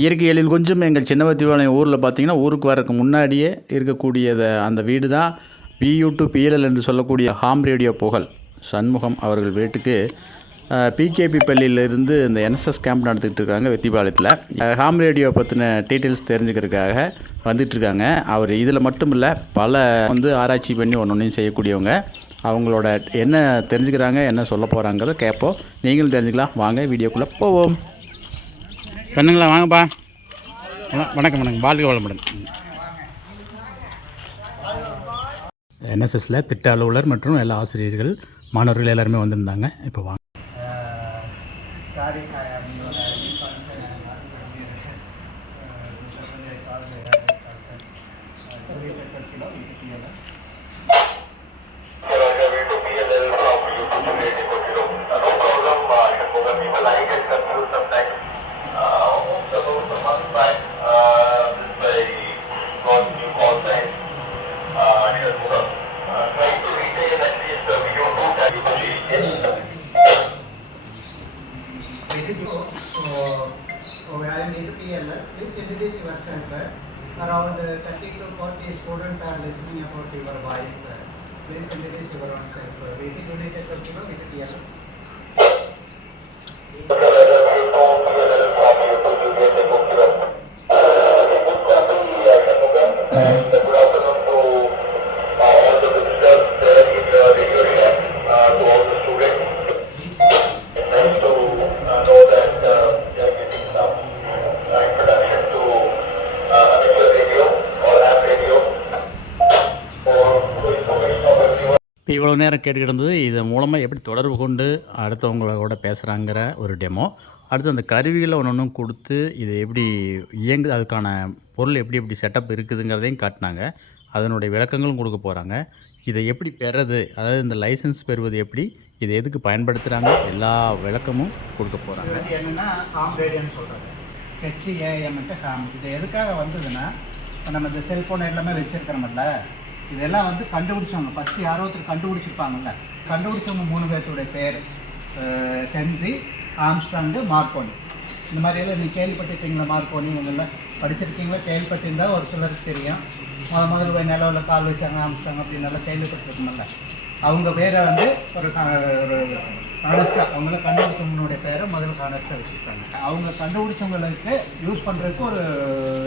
இயற்கையலில் கொஞ்சம் எங்கள் சின்னவத்திபாளையம் ஊரில் பார்த்தீங்கன்னா ஊருக்கு வரக்கு முன்னாடியே இருக்கக்கூடியத அந்த வீடு தான் பியூ டு பிஎல்எல் என்று சொல்லக்கூடிய ஹாம் ரேடியோ புகழ். சண்முகம் அவர்கள் வீட்டுக்கு பிகேபி பள்ளியிலேருந்து இந்த என்எஸ்எஸ் கேம்ப் நடத்திக்கிட்டு இருக்காங்க வெத்திபாளையத்தில். ஹாம் ரேடியோ பற்றின டீட்டெயில்ஸ் தெரிஞ்சுக்கிறதுக்காக வந்துட்டுருக்காங்க அவர் இதில் மட்டும் இல்லை பல வந்து ஆராய்ச்சி பண்ணி ஒன்று ஒன்றையும் செய்யக்கூடியவங்க. அவங்களோட என்ன தெரிஞ்சுக்கிறாங்க என்ன சொல்ல போகிறாங்கிறத கேட்போம் நீங்களும் தெரிஞ்சுக்கலாம். வாங்க வீடியோக்குள்ளே போவோம். கண்ணுங்களா வாங்கப்பா. வணக்கம் வணக்கம். வாழ்க வளமுடன். என்எஸ்எஸில் திட்ட அலுவலர் மற்றும் எல்லா ஆசிரியர்கள் மாணவர்கள் எல்லாருமே வந்திருந்தாங்க. இப்போ வாங்க. Thank you. நேரம் கேட்டுக்கிட்டு இருந்தது. இதன் மூலமாக எப்படி தொடர்பு கொண்டு அடுத்தவங்களோட பேசுகிறாங்கிற ஒரு டெமோ. அடுத்து அந்த கருவிகளை ஒன்று ஒன்றும் கொடுத்து இது எப்படி இயங்குது அதுக்கான பொருள் எப்படி எப்படி செட்டப் இருக்குதுங்கிறதையும் காட்டினாங்க. அதனுடைய விளக்கங்களும் கொடுக்க போகிறாங்க இதை எப்படி பெறது அதாவது இந்த லைசன்ஸ் பெறுவது எப்படி? இதை எதுக்கு பயன்படுத்துகிறாங்க எல்லா விளக்கமும் கொடுக்க போகிறாங்க வந்து ஹாம் ரேடியோன்னு ஹாம் இது எதுக்காக வந்ததுன்னா இப்போ நம்ம இந்த செல்ஃபோன் எல்லாமே வச்சுருக்கிறோம்ல. இதெல்லாம் வந்து கண்டுபிடிச்சவங்க ஃபஸ்ட்டு யாரோ ஒருத்தர் கண்டுபிடிச்சிருப்பாங்கல்ல. கண்டுபிடிச்சவங்க மூணு பேர்த்துடைய பேர். அஹ், ஹென்றி ஆம்ஸ்ட்ராங்கு மார்க்கோனி. இந்த மாதிரியெல்லாம் நீங்கள் கேள்விப்பட்டிருக்கீங்களா மார்க்கோனி? இவங்கெல்லாம் படிச்சிருக்கீங்களா? கேள்விப்பட்டிருந்தா ஒரு சிலருக்கு தெரியும். முத முதல்ல போய் நிலவில் கால் வச்சாங்க ஆம்ஸ்டாங்க அப்படின்னு நல்லா கேள்விப்பட்டிருக்கோம்ல அவங்க பேரை வந்து ஒரு ஒரு கானஸ்டா அவங்கள கண்டுபிடிச்சவங்களுடைய பேரை முதல்ல கானஸ்டா வச்சுருக்காங்க. அவங்க கண்டுபிடிச்சவங்களுக்கு யூஸ் பண்ணுறதுக்கு ஒரு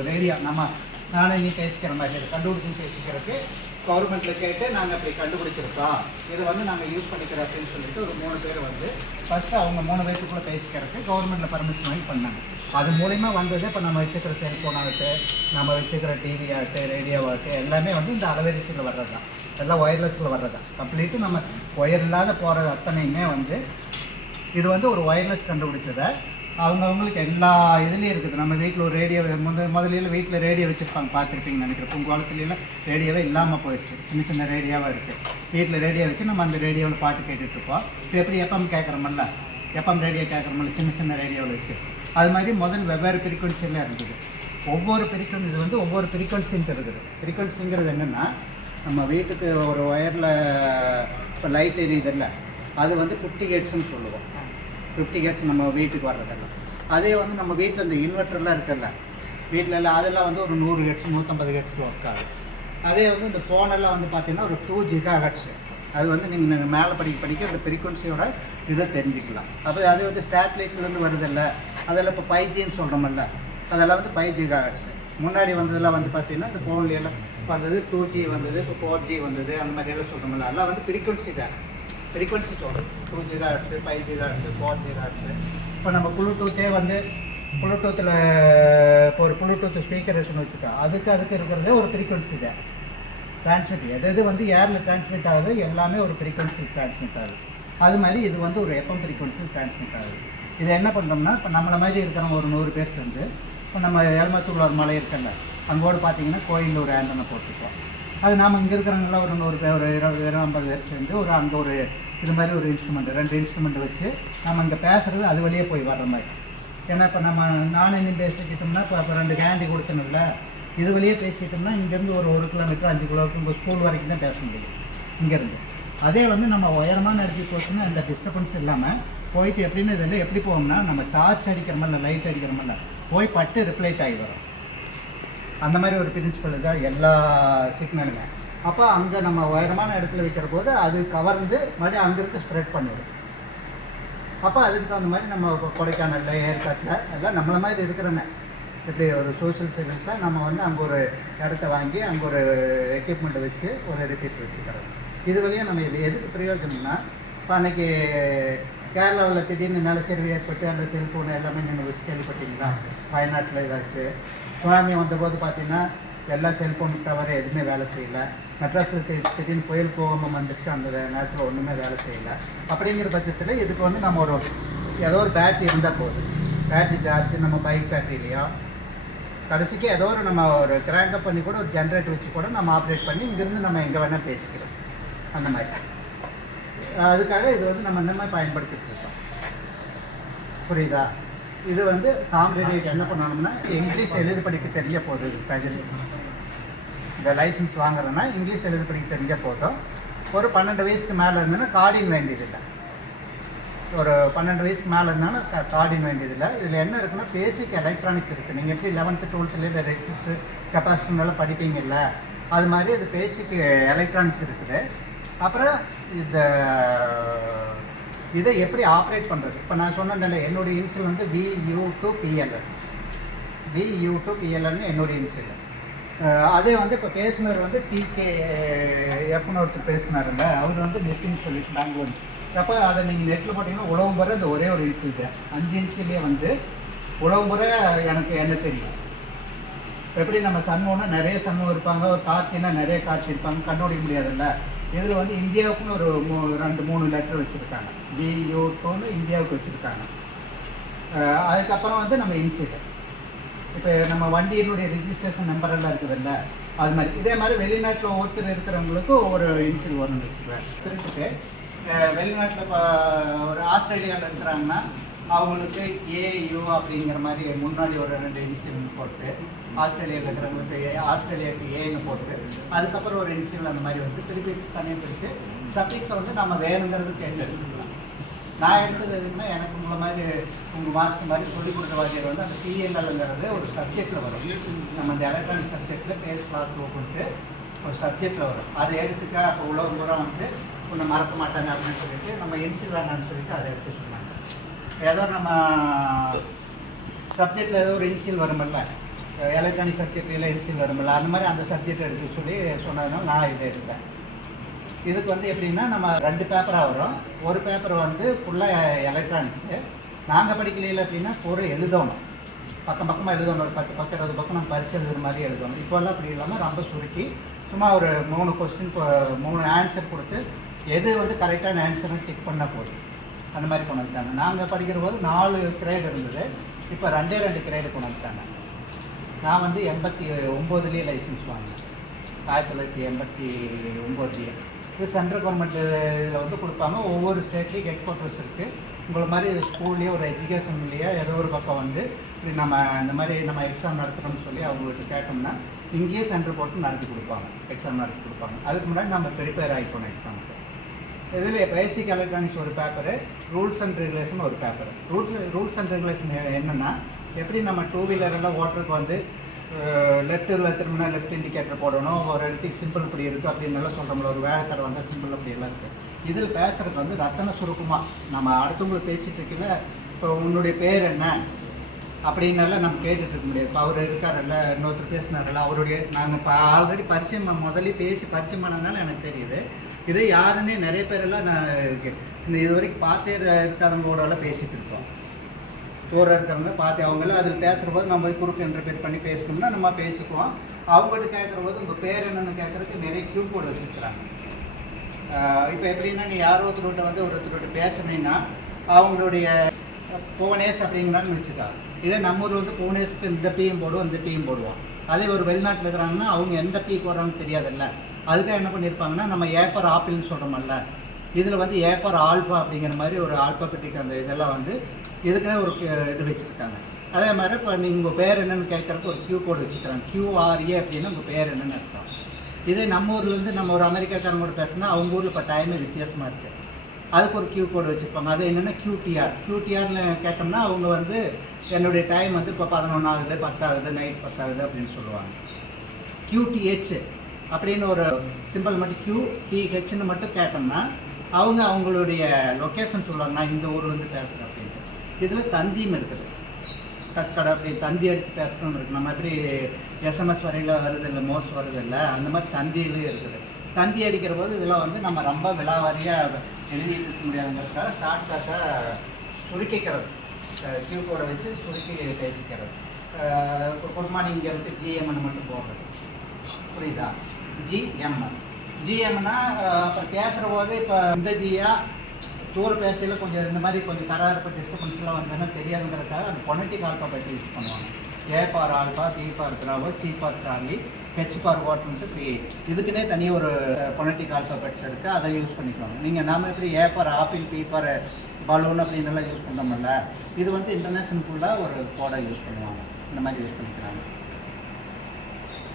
ரேடியோ நம்ம நானே நீ பேசிக்கிற மாதிரி கண்டுபிடிச்சி பேசிக்கிறதுக்கு கவர்மெண்ட்டில் கேட்டு நாங்கள் இப்படி கண்டுபிடிச்சிருக்கோம். இதை வந்து நாங்கள் யூஸ் பண்ணிக்கிறோம் அப்படின்னு சொல்லிட்டு ஒரு மூணு பேர் வந்து ஃபஸ்ட்டு அவங்க மூணு பேருக்குள்ளே பேசிக்கிறதுக்கு கவர்மெண்ட்டில் பர்மிஷன் வாங்கி பண்ணாங்க. அது மூலிமா வந்தது இப்போ நம்ம வச்சுக்கிற செல்ஃபோன் நம்ம வச்சுக்கிற டிவி ஆகட்டும் ரேடியோ ஆகட்டும் எல்லாமே வந்து இந்த அலைவரிசையில் வர்றது தான் எல்லாம் ஒயர்லெஸில் வர்றது தான் கம்ப்ளீட்டு நம்ம ஒயர் இல்லாத போகிறது அத்தனையுமே வந்து இது வந்து ஒரு ஒயர்லெஸ் கண்டுபிடிச்சதை அவங்கவுங்களுக்கு எல்லா இதுலேயும் இருக்குது. நம்ம வீட்டில் ஒரு ரேடியோ முத முதலில் வீட்டில் ரேடியோ வச்சுருப்பாங்க. பார்த்துருப்பீங்கன்னு நினைக்கிறேன். உங்கள் ரேடியோவே இல்லாமல் போயிடுச்சு சின்ன சின்ன ரேடியோவாக இருக்குது வீட்டில் ரேடியோ வச்சு நம்ம அந்த ரேடியோவில் பாட்டு கேட்டுட்ருப்போம். இப்போ எப்படி எஃப்எம் கேட்குறோமில்ல எஃப்எம் ரேடியோ கேட்குறோமல்ல சின்ன சின்ன ரேடியோவில் வச்சு. அது மாதிரி முதல் வெவ்வேறு ஃப்ரீக்குவன்சியில் இருந்தது. ஒவ்வொரு ஃப்ரீக்வன்சி இது வந்து ஒவ்வொரு ஃப்ரீக்குவன்சின்ட்டு இருக்குது. ஃப்ரீக்குவன்சிங்கிறது என்னென்னா நம்ம வீட்டுக்கு ஒரு ஒயரில் இப்போ லைட் எரியுதில்ல அது வந்து ஃபிஃப்டி ஹெட்ஸ்னு சொல்லுவோம். ஃபிஃப்டி ஹெட்ஸ் நம்ம வீட்டுக்கு வர்றதெல்லாம் அதே வந்து நம்ம வீட்டில் இந்த இன்வெர்ட்டர்லாம் இருக்குல்ல. வீட்டில் எல்லாம் அதெல்லாம் வந்து ஒரு நூறு ஹெட்ஸ் நூற்றம்பது ஹெட்ஸ் ஒர்க் ஆகுது. அதே வந்து இந்த ஃபோனெல்லாம் வந்து பார்த்தீங்கன்னா ஒரு டூ ஜிகா ஹெட்ஸ் அது வந்து நீங்கள் மேலே படிக்க படிக்க அந்த ஃப்ரீக்வன்சியோட இதை தெரிஞ்சுக்கலாம். அப்போ அது வந்து ஸ்டாட்லைட்லேருந்து வருதில்ல. அதெல்லாம் இப்போ ஃபைவ் ஜின்னு சொல்கிறோமல்ல அதெல்லாம் வந்து ஃபைவ் ஜிகா ஹெட்ஸ் முன்னாடி வந்ததெல்லாம் வந்து பார்த்தீங்கன்னா இந்த ஃபோன்லேயெல்லாம் வந்தது டூ ஜி வந்தது இப்போ ஃபோர் ஜி வந்தது அந்த மாதிரியெல்லாம் சொல்கிறோமில்ல அதெல்லாம் வந்து ஃப்ரீக்வன்சி தான். ஃப்ரீக்வன்சி சொல்கிறோம் two zero hertz five zero hertz four zero hertz இப்போ நம்ம ப்ளூடூத்தே வந்து ப்ளூடூத்தில் இப்போ ஒரு ப்ளூடூத் ஸ்பீக்கர் இருக்குன்னு வச்சுக்கோ அதுக்கு அதுக்கு இருக்கிறதே ஒரு ஃப்ரீக்வன்சி தான். டிரான்ஸ்மிட் எது எது வந்து ஏரில் டிரான்ஸ்மிட் ஆகுது எல்லாமே ஒரு ஃப்ரீக்வன்சி டிரான்ஸ்மிட் ஆகுது. அது மாதிரி இது வந்து ஒரு எஃப்எம் ஃப்ரீக்வன்சி டிரான்ஸ்மிட் ஆகுது. இதை என்ன பண்ணுறோம்னா இப்போ நம்மளை மாதிரி இருக்கிறவங்க ஒரு நூறு பேர் சேர்ந்து இப்போ நம்ம ஏழ்மத்தூர் ஒரு மலை இருக்கல அங்கோடு பார்த்தீங்கன்னா கோயிலில் ஒரு ஆண்டனை போட்டிருக்கோம். அது நாம் இங்கே இருக்கிறவங்களாம் ஒரு நூறு பேர் ஒரு இருபது பேர் ஐம்பது பேர் சேர்ந்து ஒரு அங்கே ஒரு இது மாதிரி ஒரு இன்ஸ்ட்ருமெண்ட் ரெண்டு இன்ஸ்ட்ருமெண்ட் வச்சு நம்ம இங்கே பேசுகிறது அது வழியே போய் வர்ற மாதிரி. ஏன்னா இப்போ நம்ம நானும் இன்னும் பேசிக்கிட்டோம்னா இப்போ இப்போ ரெண்டு கேண்டி கொடுத்தணும்ல இது வழியே பேசிக்கிட்டோம்னா இங்கேருந்து ஒரு ஒரு கிலோமீட்டர் அஞ்சு கிலோமீட்டர் உங்கள் ஸ்கூல் வரைக்கும் தான் பேச முடியும் இங்கேருந்து. அதே வந்து நம்ம உயரமான இடத்துக்கு போச்சுன்னா இந்த டிஸ்டர்பன்ஸ் இல்லாமல் போயிட்டு எப்படின்னு இதில் எப்படி போவோம்னா நம்ம டார்ச் அடிக்கிற மாதிரி லைட் அடிக்கிற மாதிரி போய் பட்டு ரிப்ளைட் ஆகி வரும். அந்த மாதிரி ஒரு பிரின்சிபல் தான் எல்லா சிக்னலுமே அப்போ அங்கே நம்ம உயரமான இடத்துல வைக்கிற போது அது கவர்ந்து மறுபடியும் அங்கிருந்து ஸ்ப்ரெட் பண்ணிவிடும் அப்போ அதுக்கு தகுந்த மாதிரி நம்ம கொடைக்கானலில் ஏற்காட்டில் எல்லாம் நம்மள மாதிரி இருக்கிறோங்க இப்படி ஒரு சோஷியல் சர்வீஸாக நம்ம வந்து அங்கே ஒரு இடத்த வாங்கி அங்கே ஒரு எக்யூப்மெண்ட்டை வச்சு ஒரு ரிப்பீட் வச்சுக்கிறோம் இது வழியாக நம்ம இது எதுக்கு பிரயோஜனம்னா இப்போ அன்னைக்கு கேரளாவில் திடீர்னு நிலச்சரிவு ஏற்பட்டு அந்த செல்ஃபோன் எல்லாமே நீங்கள் கேள்விப்பட்டீங்களா? வயநாட்டில் இதாச்சு சுனாமி வந்தபோது பார்த்தீங்கன்னா எல்லா செல்ஃபோன் டவர் எதுவுமே வேலை செய்யலை. மெட்ராஸில் திடீர்னு புயல் கோபம் வந்துச்சு அந்த நேரத்தில் ஒன்றுமே வேலை செய்யலை. அப்படிங்கிற பட்சத்தில் இதுக்கு வந்து நம்ம ஒரு ஏதோ ஒரு பேட்டரி இருந்தால் போதும். பேட்டரி சார்ஜ் நம்ம பைக் பேட்டரிலையோ கடைசிக்கு ஏதோ ஒரு நம்ம ஒரு கிராங்கப் பண்ணி கூட ஒரு ஜென்ரேட்டர் வச்சு கூட நம்ம ஆப்ரேட் பண்ணி இங்கேருந்து நம்ம எங்கே வேணால் பேசிக்கிறோம் அந்த மாதிரி. அதுக்காக இது வந்து நம்ம இந்த மாதிரி பயன்படுத்திட்டு இருக்கோம். புரியுதா? இது வந்து ஹாம் என்ன பண்ணணும்னா இங்கிலீஷ் எழுதி படிக்க தெரிய போகுது இது தகுதி இந்த லைசன்ஸ் வாங்குறோன்னா இங்கிலீஷ் எழுத படிக்க தெரிஞ்ச போதும். ஒரு பன்னெண்டு வயசுக்கு மேலே இருந்ததுன்னா கார்டின் வேண்டியதில்லை. ஒரு பன்னெண்டு வயசுக்கு மேலே இருந்தாலும் கார்டின் வேண்டியதில்லை. இதில் என்ன இருக்குன்னா பேசிக் எலக்ட்ரானிக்ஸ் இருக்குது நீங்கள் எப்படி லெவன்த்து டுவெல்த்துலேயே ரெசிஸ்டர் கெப்பாசிட்டர்னால படிப்பீங்கல்ல அது மாதிரி இது பேசிக் எலக்ட்ரானிக்ஸ் இருக்குது. அப்புறம் இந்த இதை எப்படி ஆப்ரேட் பண்ணுறது இப்போ நான் சொன்னேன்ல என்னுடைய இன்சில் வந்து view to PLL view to பிஎல்எல்னு என்னுடைய இன்சில் அதே வந்து இப்போ பேசினவர் வந்து டிகே எஃப்னு ஒருத்தர் பேசினாருல்ல அவர் வந்து நெத்தின்னு சொல்லிட்டு லாங்குவேஜ் அப்போ அதை நீங்கள் நெட்டில் போட்டிங்கன்னா உழவு முறை இந்த ஒரே ஒரு இன்சில் தான் அஞ்சு இன்சிலே வந்து உழவு முறை எனக்கு என்ன தெரியும்? எப்படி நம்ம சண்முகம்னா நிறைய சண்முகம் இருப்பாங்க ஒரு கார்த்தினா நிறைய காட்சி இருப்பாங்க கண்டுபிடிக்க முடியாதுல்ல. இதில் வந்து இந்தியாவுக்குன்னு ஒரு மூ ரெண்டு மூணு லெட்டர் வச்சுருக்காங்க. பியூ இந்தியாவுக்கு வச்சுருக்காங்க. அதுக்கப்புறம் வந்து நம்ம இன்சிட் இப்போ நம்ம வண்டியினுடைய ரிஜிஸ்ட்ரேஷன் நம்பர் எல்லாம் இருக்குதுல்ல அது மாதிரி. இதே மாதிரி வெளிநாட்டில் ஒருத்தர் இருக்கிறவங்களுக்கு ஒவ்வொரு இன்சில் வரும்னு வச்சுக்கிறேன் பிரிச்சுட்டு வெளிநாட்டில் இப்போ ஒரு ஆஸ்திரேலியாவில் இருக்கிறாங்கன்னா அவங்களுக்கு ஏயு அப்படிங்கிற மாதிரி முன்னாடி ஒரு ரெண்டு இன்சில் போட்டு ஆஸ்திரேலியாவில் இருக்கிறவங்களுக்கு ஏ ஆஸ்திரேலியாவுக்கு ஏன்னு போட்டு அதுக்கப்புறம் ஒரு இன்சில் அந்த மாதிரி வந்து திருப்பி தனியாக பிரித்து சப்ஜெக்ட்ஸை வந்து நம்ம வேணுங்கிறதுக்கு என்ன நான் எடுத்தது எதுக்குன்னா எனக்கு உங்களை மாதிரி உங்கள் மாஸ்டர் மாதிரி சொல்லிக் கொடுத்த வாத்தியார் வந்து அந்த பிஎல்எல்ங்கிறது ஒரு சப்ஜெக்டில் வரும். நம்ம அந்த எலக்ட்ரானிக் சப்ஜெக்டில் பேஸ் கிளாஸ் போட்டு ஒரு சப்ஜெக்டில் வரும். அதை எடுத்துக்க அப்போ உலகம் பூரா வந்து ஒன்று மறக்க மாட்டாங்க அப்படின்னு சொல்லிட்டு நம்ம என்சில் வேணான்னு சொல்லிட்டு அதை எடுத்து சொன்னாங்க. ஏதோ நம்ம சப்ஜெக்டில் ஏதோ ஒரு இன்சில் வருமில்ல எலக்ட்ரானிக் சப்ஜெக்டில் இன்சில் வருமில்ல அந்த மாதிரி அந்த சப்ஜெக்ட் எடுத்து சொல்லி சொன்னதுனால நான் இதை எடுத்தேன். இதுக்கு வந்து எப்படின்னா நம்ம ரெண்டு பேப்பராக வரும். ஒரு பேப்பர் வந்து ஃபுல்லாக எலக்ட்ரானிக்ஸு நாங்கள் படிக்கலையில் அப்படின்னா பொருள் எழுதணும். பக்கம் பக்கமாக எழுதணும். ஒரு பத்து பக்கம் இருபது பக்கம் நம்ம பரிசு எழுதுற மாதிரி எழுதணும். இப்போல்லாம் அப்படி இல்லாமல் ரொம்ப சுருக்கி சும்மா ஒரு மூணு கொஸ்டின் மூணு ஆன்சர் கொடுத்து எது வந்து கரெக்டான ஆன்சர்னு டிக் பண்ணால் போதும். அந்த மாதிரி கொண்டு வந்துட்டாங்க. நாங்கள் படிக்கிற போது நாலு கிரேட் இருந்தது. இப்போ ரெண்டே ரெண்டு கிரேடு கொண்டு வந்துட்டாங்க. நான் வந்து எண்பத்தி ஒம்போதுலேயே லைசன்ஸ் வாங்கினேன். ஆயிரத்தி தொள்ளாயிரத்தி எண்பத்தி ஒம்போதுலேயே. இது சென்ட்ரல் கவர்மெண்ட் இதில் வந்து கொடுப்பாங்க. ஒவ்வொரு ஸ்டேட்லேயும் ஹெட் குவார்ட்டர்ஸ் இருக்குது உங்களை மாதிரி ஸ்கூல்லேயே ஒரு எஜுகேஷன்லேயே ஏதோ ஒரு பக்கம் வந்து இப்படி நம்ம இந்த மாதிரி நம்ம எக்ஸாம் நடத்துகிறோம்னு சொல்லி அவங்கள்ட்ட கேட்டோம்னா இங்கேயே சென்டர் போட்டு நடத்தி கொடுப்பாங்க. எக்ஸாம் நடத்தி கொடுப்பாங்க. அதுக்கு முன்னாடி நம்ம ப்ரிப்பேர் ஆகிக்கணும் எக்ஸாமுக்கு இதில் பேசிக் எலக்ட்ரானிக்ஸ் ஒரு பேப்பரு ரூல்ஸ் அண்ட் ரெகுலேஷன் ஒரு paper rules rules and regulation என்னென்னா எப்படி நம்ம டூ வீலர் எல்லாம் ஓட்டுறதுக்கு வந்து லெஃப்ட்டில் திரும்பினா லெஃப்ட் இண்டிகேட்டர் போடணும். ஒரு இடத்துக்கு சிம்பிள் இப்படி இருக்குது அப்படின்னு எல்லாம் சொல்கிறோம்ல ஒரு வேகத்தடை வந்தால் சிம்பிள் அப்படி எல்லாம் இருக்குது இதில் பேசுகிறதுக்கு வந்து ரத்தன சுருக்கமாக நம்ம அடுத்தவங்களுக்கு பேசிகிட்டு இருக்கல இப்போ உன்னுடைய பேர் என்ன? அப்படின்னால நம்ம கேட்டுட்டு இருக்க முடியாது. இப்போ அவர் இருக்காரல்ல இன்னொருத்தர் பேசினார்ல அவருடைய நாங்கள் இப்போ ஆல்ரெடி பரிச்சயம் முதல்ல பேசி பரிச்சயம் பண்ணதுனால எனக்கு தெரியுது. இதை யாருன்னே நிறைய பேரெல்லாம் நான் இது வரைக்கும் பார்த்தே இருக்காதவங்களோட பேசிகிட்டு இருக்கோம். தூரம் இருக்கிறவங்க பார்த்து அவங்களும் அதில் பேசுகிற போது நம்ம போய் குறுக்கு இன்டர்பிரேட் பண்ணி பேசணும்னா நம்ம பேசிக்குவோம். அவங்ககிட்ட கேட்குற போது உங்கள் பேர் என்னென்னு கேட்குறதுக்கு நிறைய க்யூ கோடு வச்சுருக்குறாங்க. இப்போ எப்படின்னா நீ யாரோ ஒருத்தர்கிட்ட வந்து ஒருத்தர்கிட்ட பேசுனீங்கன்னா அவங்களுடைய புவனேஷ் அப்படிங்கிறான்னு வச்சுக்கா. இதே நம்ம ஊரில் வந்து புவனேஷுக்கு இந்த பியும் போடுவோம் இந்த பியும் போடுவோம். அதே ஒரு வெளிநாட்டில் இருக்கிறாங்கன்னா அவங்க எந்த பீ போடுறாங்கன்னு தெரியாதுல்ல. அதுக்காக என்ன பண்ணியிருப்பாங்கன்னா நம்ம ஏப்பர் ஆப்பிள்னு சொல்கிறோமல்ல இதில் வந்து ஏப்பர் ஆல்ஃபா அப்படிங்கிற மாதிரி ஒரு ஆல்பாபெட்டிக் அந்த இதெல்லாம் வந்து இதுக்குன்னே ஒரு இது வச்சுருக்காங்க. அதே மாதிரி இப்போ நீங்கள் உங்கள் பேர் என்னென்னு கேட்குறக்கு ஒரு கியூ கோடு வச்சுக்கிறாங்க கியூஆர்ஏ அப்படின்னா உங்கள் பேர் என்னென்னு அர்த்தம். இதே நம்ம ஊர்லேருந்து நம்ம ஒரு அமெரிக்காக்காரங்க கூட பேசுனா அவங்க ஊரில் இப்போ டைமே வித்தியாசமாக இருக்குது அதுக்கு ஒரு கியூ கோடு வச்சுருப்பாங்க. அது என்னென்னா கியூடிஆர் கியூடிஆர்னு கேட்டோம்னா அவங்க வந்து என்னுடைய டைம் வந்து இப்போ பதினொன்று ஆகுது பத்தாகுது நைட் பத்தாகுது அப்படின்னு சொல்லுவாங்க. கியூடிஹெச் அப்படின்னு ஒரு சிம்பிள் மட்டும் கியூ டிஹெச்னு மட்டும் கேட்டோம்னா அவங்க அவங்களுடைய லொக்கேஷன் சொல்லுவாங்க. நான் இந்த ஊர்லேருந்து பேசுகிறேன் அப்படின்னு. இதில் தந்தியும் இருக்குது. கட்கடை அப்படி தந்தி அடித்து பேசணும்னு இருக்குது நம்ம எப்படி எஸ்எம்எஸ் வரையில் வருது இல்லை மோர்ஸ் வருது இல்லை அந்த மாதிரி தந்தியிலும் இருக்குது. தந்தி அடிக்கிற போது இதெல்லாம் வந்து நம்ம ரொம்ப விலாவாரியாக எழுதிட்டு இருக்க முடியாதுங்கிறதுக்காக ஷார்ட் ஷார்ட்டாக சுருக்கிக்கிறது. கியூ கோடை வச்சு சுருக்கி பேசிக்கிறது. குட் மார்னிங் இங்கே ஜிஎம்னு மட்டும் போடுறது. புரியுதா? ஜிஎம் ஜிஎம்னா அப்புறம் பேசுகிற போது இப்போ இந்த ஜியா தூர பேசையில் கொஞ்சம் இந்த மாதிரி கொஞ்சம் கராருப்பு டிஸ்டர்பன்ஸ்லாம் வந்ததுன்னா தெரியாதுங்கிறதுக்காக அந்த பொனட்டிக் ஆல்பாபெட் யூஸ் பண்ணுவாங்க. A for alpha B for bravo C for Charlie H for வாட்மெண்ட்டு three இதுக்குன்னே தனி ஒரு பொனட்டிக் ஆல்பாபெட்ஸ் இருக்குது அதை யூஸ் பண்ணிக்கலாம் நீங்கள் நாம எப்படி A for apple B for balloon அப்படின்னு எல்லாம் யூஸ் பண்ணோம்ல இது வந்து இன்டர்நேஷனல் ஃபுல்லாக ஒரு கோடை யூஸ் பண்ணுவாங்க. இந்த மாதிரி யூஸ் பண்ணிக்கிறாங்க.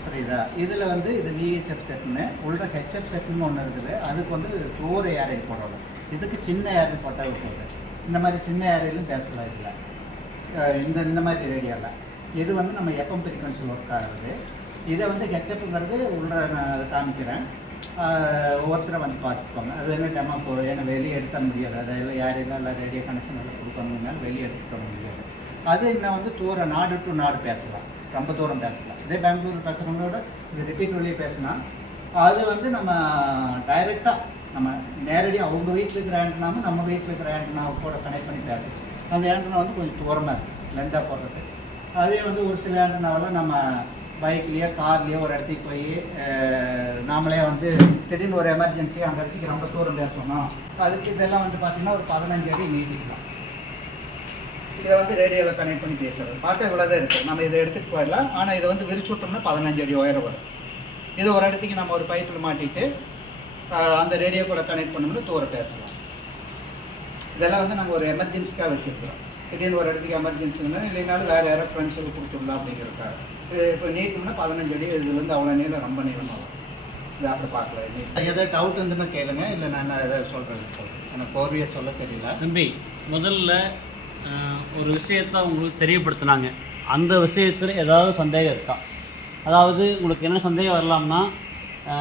புரியுதா? இதில் வந்து இது விஹெச்எஃப் செட்னு உள்ள ஹெச்எஃப் செட்னு ஒன்று இருக்குது. அதுக்கு வந்து டூர் ஏரை போடணும் இதுக்கு சின்ன ஏரையில் போட்டால் போகுது இந்த மாதிரி சின்ன ஏரையிலும் பேசலாம் இதில். இந்த இந்த மாதிரி ரேடியோவில் இது வந்து நம்ம எஃப்எம் ஃப்ரீக்வன்சி ஒர்க் ஆகுது. இதை வந்து ஹெச்எஃப்ங்கிறது உள்ள நான் அதை காமிக்கிறேன். ஒவ்வொருத்தரை வந்து பார்த்துக்கோங்க. அது என்ன டெமா போ ஏன்னா வெளியே எடுத்த முடியாது. அதெல்லாம் யாரெல்லாம் இல்லை ரேடியோ கனெக்ஷன் எல்லாம் கொடுக்கணும்னால வெளியே எடுத்துக்க முடியாது. அது இன்னும் வந்து தூர நாடு டு நாடு பேசலாம். ரொம்ப தூரம் பேசலாம். இதே பெங்களூர் பேசுகிறவங்களோட இது ரிப்பீட் வழியே பேசினா அது வந்து நம்ம டைரெக்டாக நம்ம நேரடியாக அவங்க வீட்டில் இருக்கிற ஆண்டனாவும் நம்ம வீட்டில் இருக்கிற ஆண்டனாவை கூட கனெக்ட் பண்ணி பேசுகிறோம் அந்த ஆண்டனா வந்து கொஞ்சம் தூரமாக இருக்குது லெந்தாக போடுறது அதே வந்து ஒரு சில ஆண்டனாவெல்லாம் நம்ம பைக்லேயோ கார்லேயோ ஒரு இடத்துக்கு போய் நாமளே வந்து திடீர்னு ஒரு எமர்ஜென்சி அந்த இடத்துக்கு ரொம்ப தூரம் பேசணும் அதுக்கு இதெல்லாம் வந்து பார்த்திங்கன்னா ஒரு பதினஞ்சு அடி நீட்டிக்கலாம். இதை வந்து ரேடியோவில் கனெக்ட் பண்ணி பேசுறது. பார்த்தா இவ்வளோதான் இருக்குது நம்ம இதை எடுத்துகிட்டு போயிடலாம். ஆனால் இதை வந்து விரிச்சு விட்டோம்னா பதினஞ்சு அடி உயரம் வரும். இதை ஒரு இடத்துக்கு நம்ம ஒரு பைப்பில் மாட்டிட்டு அந்த ரேடியோ கூட கனெக்ட் பண்ணோம்னா தூரம் பேசலாம். இதெல்லாம் வந்து நம்ம ஒரு எமர்ஜென்சிக்காக வச்சுருக்கோம் திடீர்னு ஒரு இடத்துக்கு எமர்ஜென்சிங்கன்னா இல்லைனாலும் வேறு யாரோ ஃப்ரெண்ட்ஸுக்கு கொடுத்துடலாம் அப்படிங்கிறதுக்காக. இது இப்போ நீட்டோம்னா பதினஞ்சு அடி இதுலேருந்து அவ்வளோ நீளம் ரொம்ப நீளமாக வரும். இது அப்படி பார்க்கலாம். நீட் எதாவது டவுட் இருந்துன்னா கேளுங்க. இல்லை நான் எதாவது சொல்கிறது சொல்கிறேன் எனக்கு கோர்வையாக சொல்ல தெரியல. தம்பி முதல்ல ஒரு விஷயத்த உங்களுக்கு தெரியப்படுத்துனாங்க. அந்த விஷயத்தில் ஏதாவது சந்தேகம் இருக்கா? அதாவது உங்களுக்கு என்ன சந்தேகம் வரலாம்னா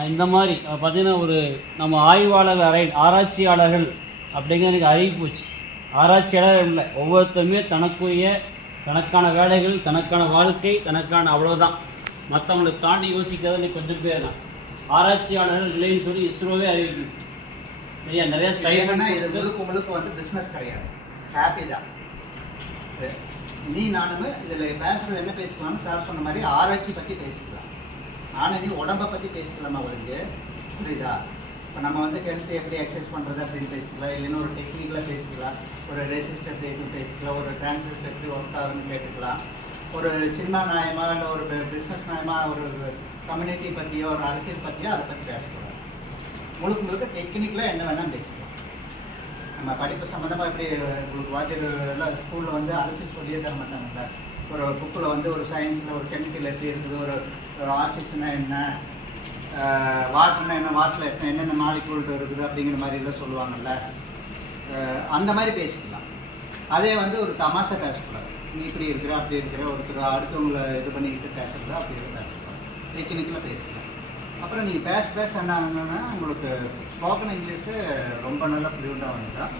இந்த மாதிரி பார்த்தீங்கன்னா ஒரு நம்ம ஆய்வாளர் அறை ஆராய்ச்சியாளர்கள் அப்படிங்கிற எனக்கு அறிவிப்பு வச்சு ஆராய்ச்சியாளர் இல்லை ஒவ்வொருத்தருமே தனக்குரிய தனக்கான வேலைகள் தனக்கான வாழ்க்கை தனக்கான அவ்வளோதான் மற்றவங்களுக்கு தாண்டி யோசிக்கிறது இன்னைக்கு கொஞ்சம் பேர் தான் ஆராய்ச்சியாளர்கள் இல்லைன்னு சொல்லி இஸ்ரோவே அறிவிக்கும் சரியா? நிறைய இது முழுக்க முழுக்க வந்து பிஸ்னஸ் கிடையாது. ஹாப்பி தான். நீ நானுமே இதில் பேசுறது என்ன பேசிக்கலாம்னு சார் சொன்ன மாதிரி ஆராய்ச்சி பற்றி பேசிக்கலாம். ஆனால் நீ உடம்பை பற்றி பேசிக்கலாமா ஒழுங்கு புரியுதா? இப்போ நம்ம வந்து ஹெல்த் எப்படி எக்ஸசைஸ் பண்ணுறது அப்படின்னு பேசிக்கலாம். இல்லைன்னா ஒரு டெக்னிக்கலாக பேசிக்கலாம். ஒரு ரெசிஸ்டர் எப்படி எதுவும் பேசிக்கலாம். ஒரு டிரான்சிஸ்ட் எப்படி ஒர்க் ஆகுதுன்னு கேட்டுக்கலாம். ஒரு சினிமா நியாயமாக இல்லை ஒரு பிஸ்னஸ் நியாயமாக ஒரு கம்யூனிட்டி பற்றியோ ஒரு அரசியல் பற்றியோ அதை பற்றி பேசக்கூடாது முழுக்க முழுக்க டெக்னிக்கலாக என்ன வேணால் பேசிக்கலாம். நம்ம படிப்பு சம்மந்தமாக எப்படி உங்களுக்கு வாத்தியர் ஸ்கூலில் வந்து அரசியல் சொல்லியே தர மாட்டாங்கல்ல. ஒரு புக்கில் வந்து ஒரு சயின்ஸில் ஒரு கெமிக்கல் எப்படி இருக்குது ஒரு ஒரு என்ன? வாட்டர்னா என்ன? வாட்டரில் எத்தனை என்னென்ன மாலிகூல்கள் இருக்குது அப்படிங்கிற மாதிரிலாம் சொல்லுவாங்கல்ல. அந்த மாதிரி பேசிக்கலாம். அதே வந்து ஒரு தமாசை பேசக்கூடாது. நீ இப்படி இருக்கிற அப்படி இருக்கிற ஒருத்தர் அடுத்தவங்களை இது பண்ணிக்கிட்டு பேசுறது அப்படி இருக்க பேசக்கூடாது. டெக்னிக்கலாக பேசிக்கலாம். அப்புறம் நீங்கள் பேச பேச என்ன ஆகணும்னா உங்களுக்கு ஸ்போக்கன் இங்கிலீஷு ரொம்ப நல்லா ஃப்ளூண்டாக வந்துட்டான்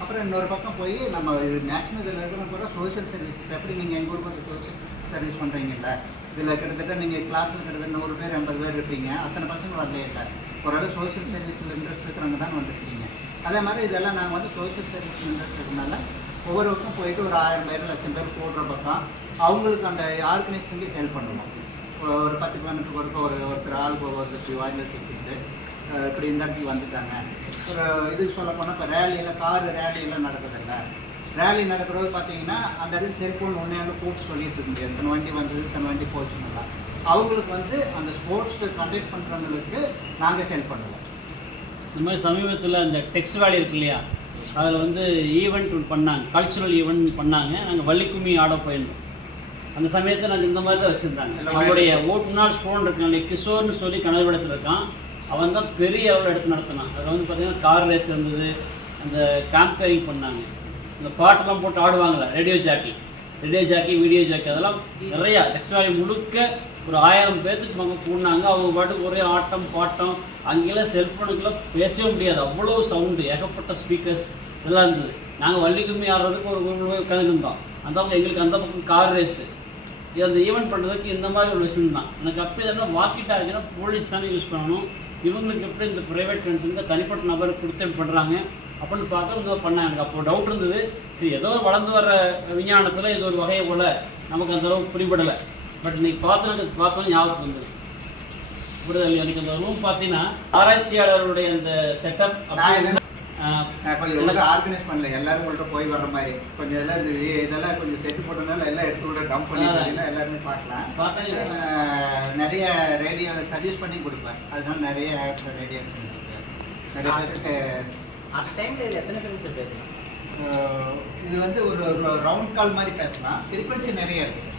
அப்புறம் இன்னொரு பக்கம் போய் நம்ம இது மேக்ஸிமம் இதில் இருக்கிற கூட சோஷியல் சர்வீஸ் எப்படி நீங்கள் எங்கள் ஊருக்கு வந்து சோஷியல் சர்வீஸ் பண்ணுறீங்கல்ல இதில் கிட்டத்தட்ட நீங்கள் கிளாஸில் கிட்டத்தட்ட நூறு பேர் எண்பது பேர் இருப்பீங்க. அத்தனை பசங்க வரலையே இல்லை ஓரளவு சோஷியல் சர்வீஸில் இன்ட்ரெஸ்ட் இருக்கிறவங்க தான் வந்துருக்கீங்க. அதே மாதிரி இதெல்லாம் நாங்கள் வந்து சோஷியல் சர்வீஸ் இன்ட்ரெஸ்ட் இருக்கனால ஒவ்வொருவருக்கும் போயிட்டு ஒரு ஆயிரம் பேர் லட்சம் பேர் போடுற பக்கம் அவங்களுக்கு அந்த ஆர்கனைசேஷனுக்கு ஹெல்ப் பண்ணுவோம். ஒரு- ஒரு பத்து கிலோமீட்டர் ஒருக்க ஒரு ஒருத்தர் ஆளுக்கு ஒவ்வொருத்தர் வாயில் வச்சுக்கிட்டு இப்படி இந்த இடத்துக்கு வந்துட்டாங்க. ஒரு இதுக்கு சொல்ல போனால் இப்போ ரேலியில் கார் ரேலியெல்லாம் நடக்குதுல்ல ரேலி நடக்கிறவங்க பார்த்தீங்கன்னா அந்த இடத்துல செல்ஃபோன் ஒன்றே கூப்பிட்டு சொல்லிட்டு இருக்க முடியாது. தன் வண்டி வந்தது தன் வண்டி போச்சுன்னா அவங்களுக்கு வந்து அந்த ஸ்போர்ட்ஸ் கண்டக்ட் பண்ணுறவங்களுக்கு நாங்கள் ஹெல்ப் பண்ணுவோம். இந்த மாதிரி சமீபத்தில் இந்த டெக்ஸ் வேலி இருக்கு இல்லையா? அதில் வந்து ஈவெண்ட் பண்ணாங்க. கல்ச்சுரல் ஈவெண்ட் பண்ணாங்க. நாங்கள் வள்ளிக்கும்மி ஆட போயிருந்தோம். அந்த சமயத்தில் நாங்கள் இந்த மாதிரி தான் வச்சுருந்தாங்க. அவங்களுடைய ஓட்டுநாள் ஸ்டூடெண்ட் இருக்காங்க கிஷோர்னு சொல்லி கனவிடத்தில் இருக்கான். அவன் தான் பெரிய அளவில் எடுத்து நடத்தினான். அதில் வந்து பார்த்தீங்கன்னா கார் ரேஸ் இருந்தது. அந்த கேம்பேரிங் பண்ணாங்க. இந்த பாட்டெல்லாம் போட்டு ஆடுவாங்கள்ல radio jockey radio jockey video jockey அதெல்லாம் நிறையா. டெக்ஸ்டாலி முழுக்க ஒரு ஆயிரம் பேர்த்துக்கு அவங்க கூடினாங்க. அவங்க பாட்டுக்கு ஒரே ஆட்டம் பாட்டம். அங்கெல்லாம் செல்ஃபோனுக்கெல்லாம் பேசவே முடியாது. அவ்வளோ சவுண்டு ஏகப்பட்ட ஸ்பீக்கர்ஸ் இதெல்லாம் இருந்தது. நாங்கள் வள்ளிக்கும்மி ஆடுறதுக்கு ஒரு ஊரில் போய் உட்காந்துருந்தோம் அந்த பக்கம் எங்களுக்கு அந்த பக்கம் கார் ரேஸு இது அந்த ஈவெண்ட் பண்ணுறதுக்கு இந்த மாதிரி ஒரு விஷயம் தான். எனக்கு அப்போ எதனா வாக்கிட்டா இருக்குன்னா போலீஸ் தானே யூஸ் பண்ணணும். இவங்களுக்கு எப்படி இந்த ப்ரைவேட் ஃப்ரெண்ட்ஸுங்க தனிப்பட்ட நபர் கொடுத்து பண்ணுறாங்க அப்படின்னு பார்த்தா இவங்க பண்ணாங்க. எனக்கு அப்போ டவுட் இருந்தது. சரி ஏதோ வளர்ந்து வர விஞ்ஞானத்தில் இது ஒரு வகையை போல் நமக்கு அந்த அளவுக்கு பிடிபடலை பட் இன்னைக்கு பார்த்தோன்னு பார்த்தோன்னு ஞாபகத்துக்கு வந்தது புரிதல் எனக்கு அந்த ரூம் பார்த்தீங்கன்னா ஆராய்ச்சியாளருடைய அந்த செட்டப் கொஞ்சம் ஆர்கனைஸ் பண்ணல. எல்லாரும் உங்கள்ட்ட போய் வர்ற மாதிரி. கொஞ்சம் எல்லாம் இந்த இதெல்லாம் கொஞ்சம் செட் போட்டனால எல்லாம் எடுத்து உள்ள டம்ப் பண்ணி எல்லாருமே பார்க்கலாம். பார்த்தா நிறைய ரேடியோ சர்வீஸ் பண்ணி கொடுப்பேன். அதனால நிறைய ரேடியோ நிறைய பேருக்கு அந்த டைம்ல இதுல எத்தனை சார் பேசலாம் இது வந்து ஒரு ரவுண்ட் கால் மாதிரி பேசலாம். ஃப்ரீக்வன்சி நிறைய இருக்குது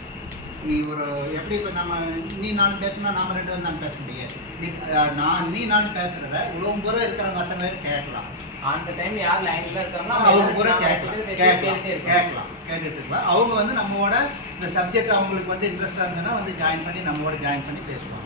நீ ஒரு எப்படி இப்போ நம்ம நீ நான் பேசினா நாம ரெண்டு பேரும் தான் பேச முடியாது நான் நீ நான் பேசுகிறத உலகம் பூரா இருக்கிறவங்க அத்தனை பேர் கேட்கலாம். அந்த டைம் யார் லைன்ல இருக்காங்களோ அவங்க பூரா கேட்கலாம். கேட்கலாம். கேட்கலாம். கேட்டுட்டு இருக்கலாம். அவங்க வந்து நம்மளோட இந்த சப்ஜெக்ட் அவங்களுக்கு வந்து இன்ட்ரெஸ்டாக இருந்ததுன்னா வந்து ஜாயின் பண்ணி நம்மளோட ஜாயின் பண்ணி பேசுவாங்க